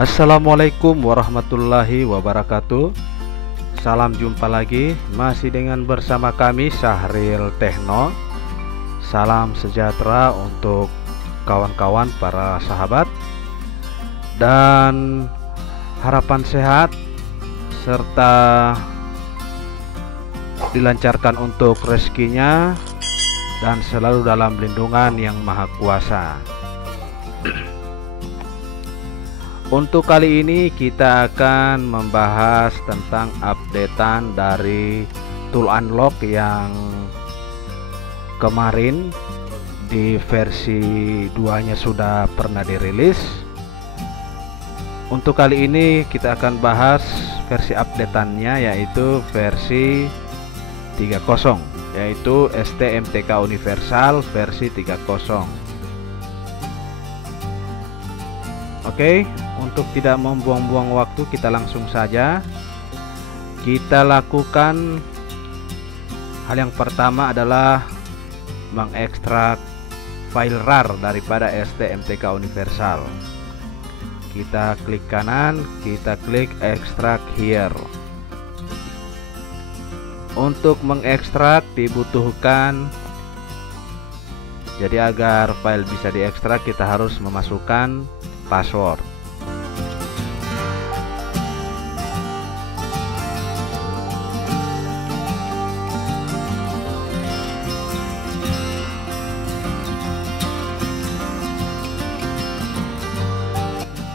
Assalamualaikum warahmatullahi wabarakatuh. Salam jumpa lagi, masih dengan bersama kami Syahril Techno. Salam sejahtera untuk kawan-kawan para sahabat, dan harapan sehat serta dilancarkan untuk rezekinya dan selalu dalam lindungan yang maha kuasa. Untuk kali ini kita akan membahas tentang updatean dari tool unlock yang kemarin di versi 2-nya sudah pernah dirilis. Untuk kali ini kita akan bahas versi updateannya, yaitu versi 30, yaitu STMTK Universal versi 30. Oke, untuk tidak membuang-buang waktu, kita langsung saja. Kita lakukan hal yang pertama adalah mengekstrak file RAR daripada STMTK Universal. Kita klik kanan, kita klik extract here. Untuk mengekstrak dibutuhkan, jadi agar file bisa diekstrak kita harus memasukkan password.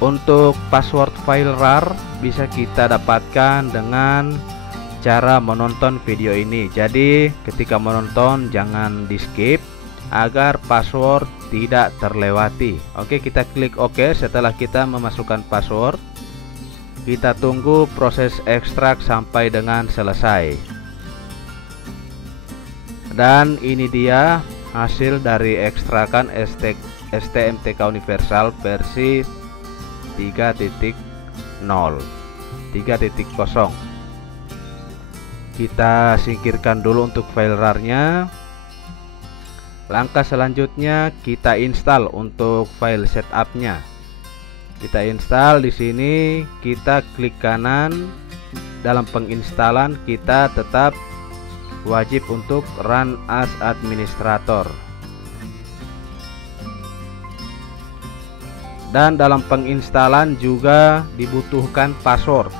Untuk password file RAR bisa kita dapatkan dengan cara menonton video ini. Jadi ketika menonton jangan di skip agar password tidak terlewati. Oke, kita klik OK. Setelah kita memasukkan password, kita tunggu proses ekstrak sampai dengan selesai. Dan ini dia hasil dari ekstrakan STMTK Universal versi 3.0. Kita singkirkan dulu untuk file RAR-nya. Langkah selanjutnya kita install untuk file setup-nya. Kita install di sini, kita klik kanan. Dalam penginstalan kita tetap wajib untuk run as administrator. Dan dalam penginstalan juga dibutuhkan password.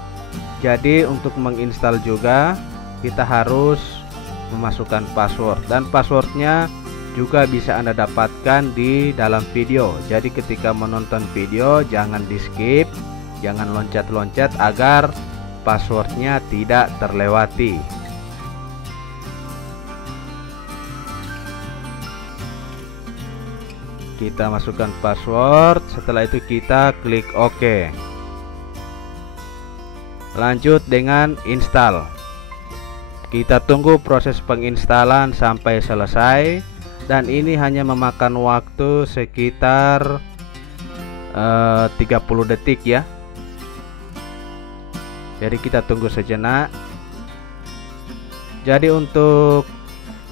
Jadi untuk menginstal juga kita harus memasukkan password, dan passwordnya juga bisa Anda dapatkan di dalam video. Jadi ketika menonton video jangan di skip, jangan loncat-loncat agar passwordnya tidak terlewati. Kita masukkan password, setelah itu kita klik OK. Lanjut dengan install. Kita tunggu proses penginstalan sampai selesai, dan ini hanya memakan waktu sekitar 30 detik ya. Jadi kita tunggu sejenak. Jadi untuk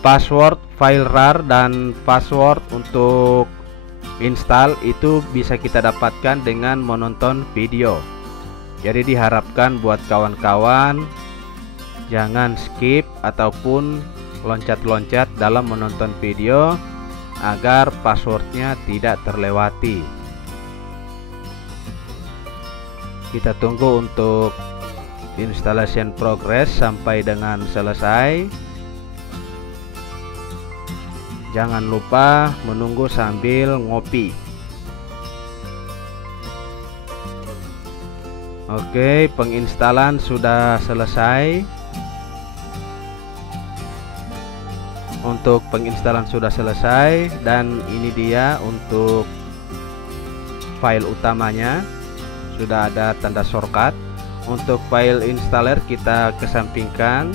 password file RAR dan password untuk install itu bisa kita dapatkan dengan menonton video. Jadi diharapkan buat kawan-kawan jangan skip ataupun loncat-loncat dalam menonton video agar passwordnya tidak terlewati. Kita tunggu untuk installation progress sampai dengan selesai. Jangan lupa menunggu sambil ngopi. Oke, penginstalan sudah selesai. Untuk penginstalan sudah selesai, dan ini dia untuk file utamanya. Sudah ada tanda shortcut. Untuk file installer kita kesampingkan.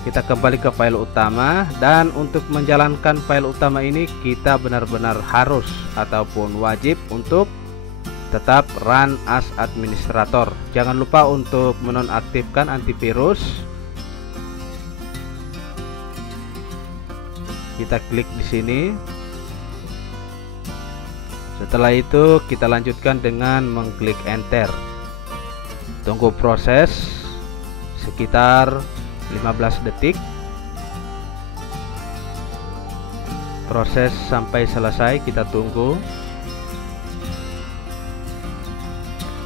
Kita kembali ke file utama, dan untuk menjalankan file utama ini kita benar-benar harus ataupun wajib untuk tetap run as administrator. Jangan lupa untuk menonaktifkan antivirus. Kita klik di sini. Setelah itu kita lanjutkan dengan mengklik enter. Tunggu proses sekitar 15 detik. Proses sampai selesai kita tunggu.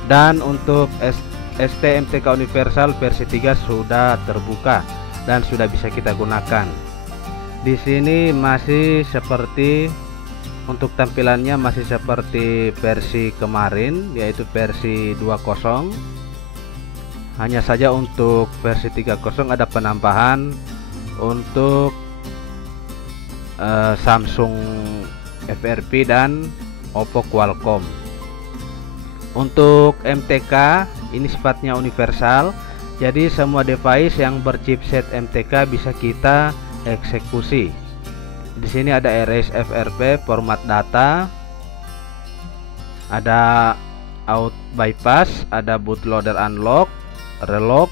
Dan untuk STMTK Universal versi 3 sudah terbuka dan sudah bisa kita gunakan. Di sini masih seperti untuk tampilannya masih seperti versi kemarin, yaitu versi 20. Hanya saja untuk versi 30 ada penambahan untuk Samsung FRP dan Oppo Qualcomm. Untuk MTK ini sifatnya universal, jadi semua device yang berchipset MTK bisa kita eksekusi. Di sini ada erase FRP, format data, ada out bypass, ada bootloader unlock, relock,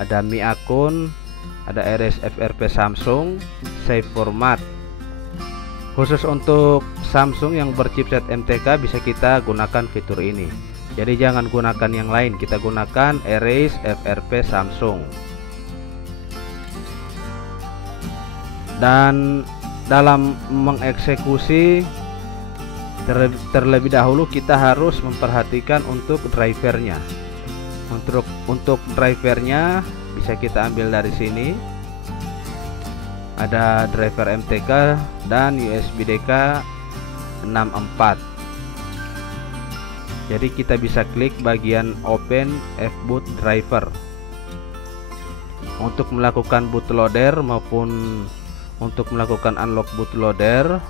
ada Mi akun, ada erase FRP Samsung, save format. Khusus untuk Samsung yang berchipset MTK bisa kita gunakan fitur ini. Jadi jangan gunakan yang lain, kita gunakan erase FRP Samsung. Dan dalam mengeksekusi terlebih dahulu kita harus memperhatikan untuk drivernya. Untuk drivernya bisa kita ambil dari sini. Ada driver MTK dan USB DK 64. Jadi kita bisa klik bagian open fboot driver untuk melakukan bootloader maupun untuk melakukan unlock bootloader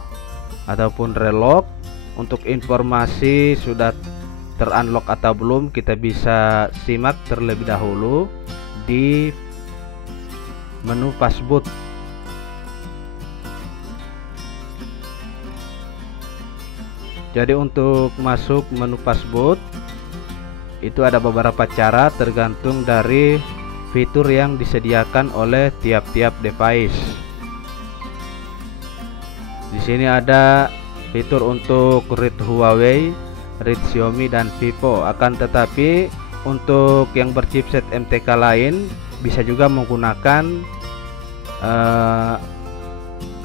ataupun relock. Untuk informasi sudah terunlock atau belum kita bisa simak terlebih dahulu di menu fastboot. Jadi untuk masuk menu fastboot itu ada beberapa cara tergantung dari fitur yang disediakan oleh tiap-tiap device. Di sini ada fitur untuk read Huawei, read Xiaomi dan Vivo. Akan tetapi untuk yang berchipset MTK lain bisa juga menggunakan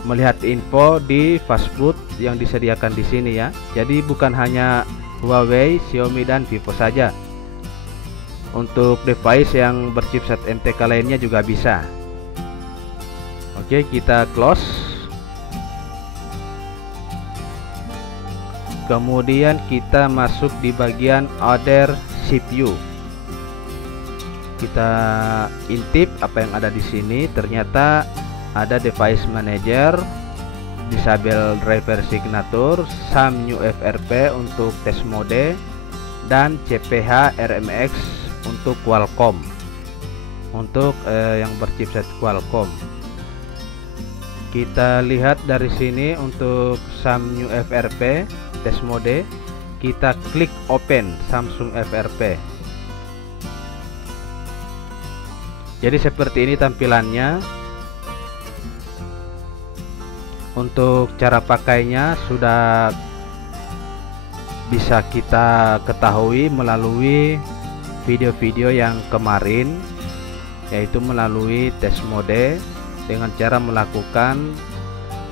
melihat info di fastboot yang disediakan di sini ya. Jadi bukan hanya Huawei, Xiaomi dan Vivo saja. Untuk device yang berchipset MTK lainnya juga bisa. Oke, kita close. Kemudian kita masuk di bagian other CPU. Kita intip apa yang ada di sini. Ternyata ada device manager, disable driver signature, SAM new FRP untuk test mode, dan CPH RMX untuk Qualcomm. Untuk yang berchipset Qualcomm. Kita lihat dari sini untuk SAM new FRP test mode, kita klik open Samsung FRP. Jadi seperti ini tampilannya. Untuk cara pakainya sudah bisa kita ketahui melalui video-video yang kemarin, yaitu melalui test mode dengan cara melakukan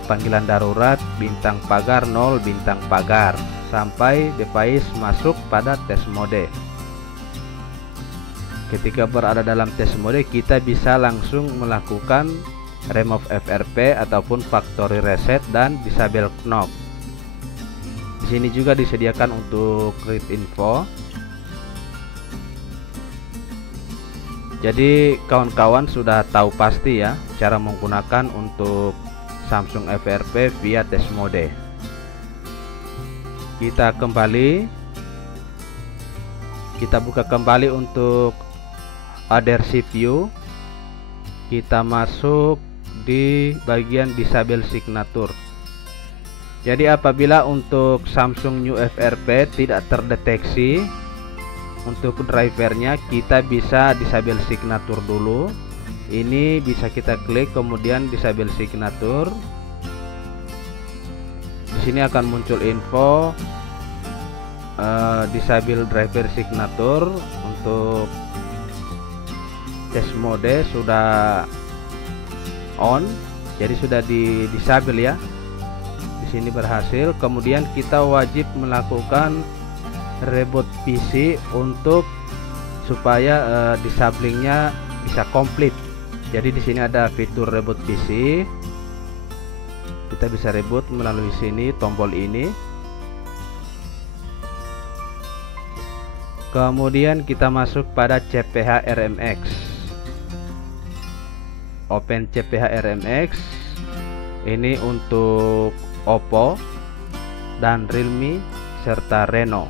panggilan darurat bintang pagar 0 bintang pagar sampai device masuk pada test mode. Ketika berada dalam test mode kita bisa langsung melakukan remove FRP ataupun factory reset dan disable knob. Di sini juga disediakan untuk read info. Jadi kawan-kawan sudah tahu pasti ya cara menggunakan untuk Samsung FRP via test mode. Kita kembali, kita buka kembali untuk other CPU. Kita masuk di bagian disable signature. Jadi apabila untuk Samsung new FRP tidak terdeteksi untuk drivernya, kita bisa disable signature dulu. Ini bisa kita klik kemudian disable signature. Di sini akan muncul info disable driver signature. Untuk test mode sudah on, jadi sudah di disable ya. Di sini berhasil. Kemudian kita wajib melakukan reboot PC untuk supaya disablingnya bisa komplit. Jadi di sini ada fitur reboot PC. Kita bisa reboot melalui sini, tombol ini. Kemudian kita masuk pada CPH RMX. Open CPH RMX. Ini untuk Oppo dan Realme serta Reno.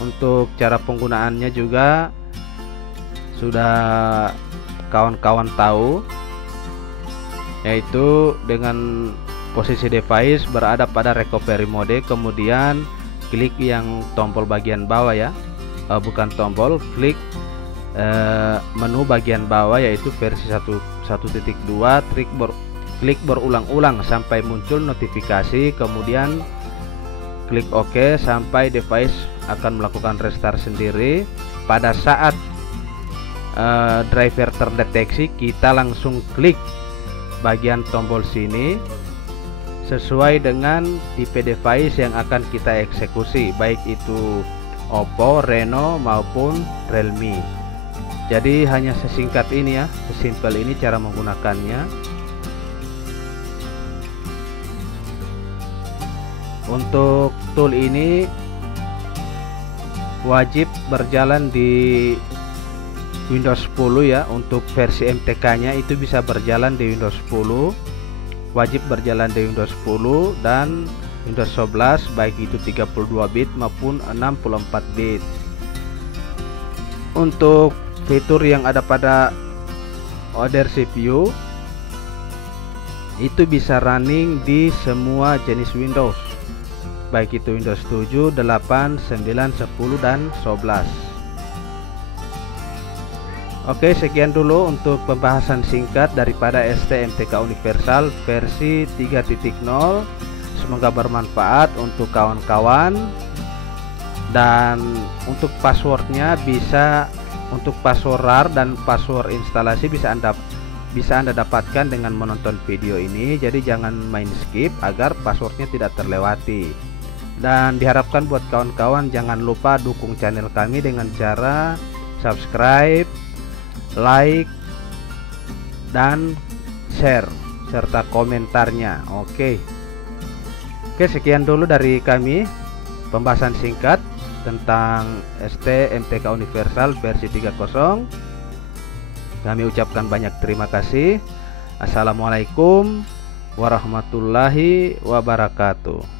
Untuk cara penggunaannya juga sudah kawan-kawan tahu, yaitu dengan posisi device berada pada recovery mode, kemudian klik yang tombol bagian bawah ya, bukan tombol, klik menu bagian bawah yaitu versi 1.2, klik berulang-ulang sampai muncul notifikasi, kemudian klik OK sampai device akan melakukan restart sendiri. Pada saat driver terdeteksi, kita langsung klik bagian tombol sini sesuai dengan tipe device yang akan kita eksekusi, baik itu Oppo, Reno maupun Realme. Jadi hanya sesingkat ini ya, sesimpel ini cara menggunakannya. Untuk tool ini wajib berjalan di Windows 10 ya. Untuk versi MTK nya itu bisa berjalan di Windows 10, wajib berjalan di Windows 10 dan Windows 11, baik itu 32 bit maupun 64 bit. Untuk fitur yang ada pada other CPU itu bisa running di semua jenis Windows, baik itu Windows 7, 8, 9, 10 dan 11. Oke, sekian dulu untuk pembahasan singkat daripada ST-MTK Universal versi 3.0. Semoga bermanfaat untuk kawan-kawan. Dan untuk passwordnya bisa, untuk password RAR dan password instalasi bisa Anda dapatkan dengan menonton video ini. Jadi jangan main skip agar passwordnya tidak terlewati. Dan diharapkan buat kawan-kawan jangan lupa dukung channel kami dengan cara subscribe, like, dan share serta komentarnya. Oke, sekian dulu dari kami pembahasan singkat tentang ST-MTK Universal versi 3.0. Kami ucapkan banyak terima kasih. Assalamualaikum warahmatullahi wabarakatuh.